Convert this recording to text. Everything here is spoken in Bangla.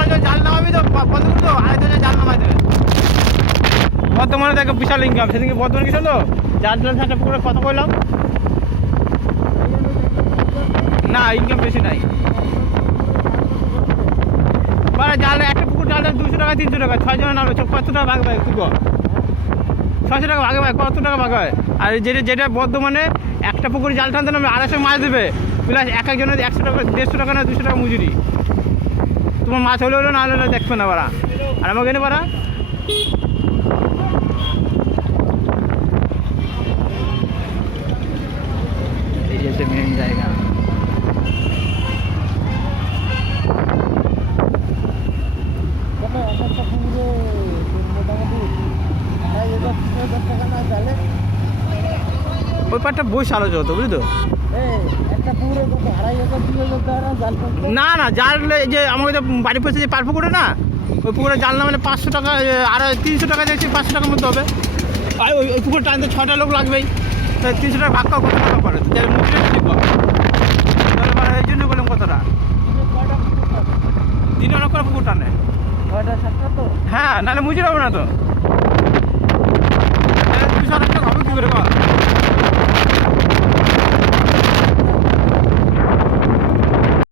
তোমার যখন জাল নামাবি তো বন্ধ করে তো আরেকজন জাল নামাই দেবে। বর্তমানে দেখো বিশাল ইনকাম। সেদিনকে বর্তমানে গেছিল তো জাল টাল থাকা পুকুরে কথা বললাম না, ইনকাম বেশি নাই। মানে জাল একটা পুকুর জাল 200 টাকা 300 টাকা, 6 জনের নামে কত টাকা ভাগ হয় তুই? 600 টাকা ভাগে ভাই, কত টাকা ভাগ হয়? আর যেটা বর্ধমানে একটা পুকুরে জাল টানতে নামে 250 মাছ দেবে, প্লাস এক একজনের 100 টাকা 150 টাকা না 200 টাকা মজুরি। তোমার মাছ হলে হলো না হলে দেখবে না বাড়া। আর আমাকে এনে বাড়া এই যে মেন জায়গা। ওই পাটটা বই সারা হতো বুঝলি তো। না না জাল যে আমাকে যে বাড়ি পড়ছে যে পার পুকুরে না, ওই পুকুরে জাল না মানে 500 টাকা আর 300 টাকা দেখছি 500 টাকার মধ্যে হবে। আর ওই পুকুরে টানতে 6টা লোক লাগবেই, তাই 300 টাকা ভাগ কত টাকা পড়ে এই জন্য বললাম কতটা দিন অনেক করে পুকুর টানে। হ্যাঁ নাহলে মুজির হবে না তো।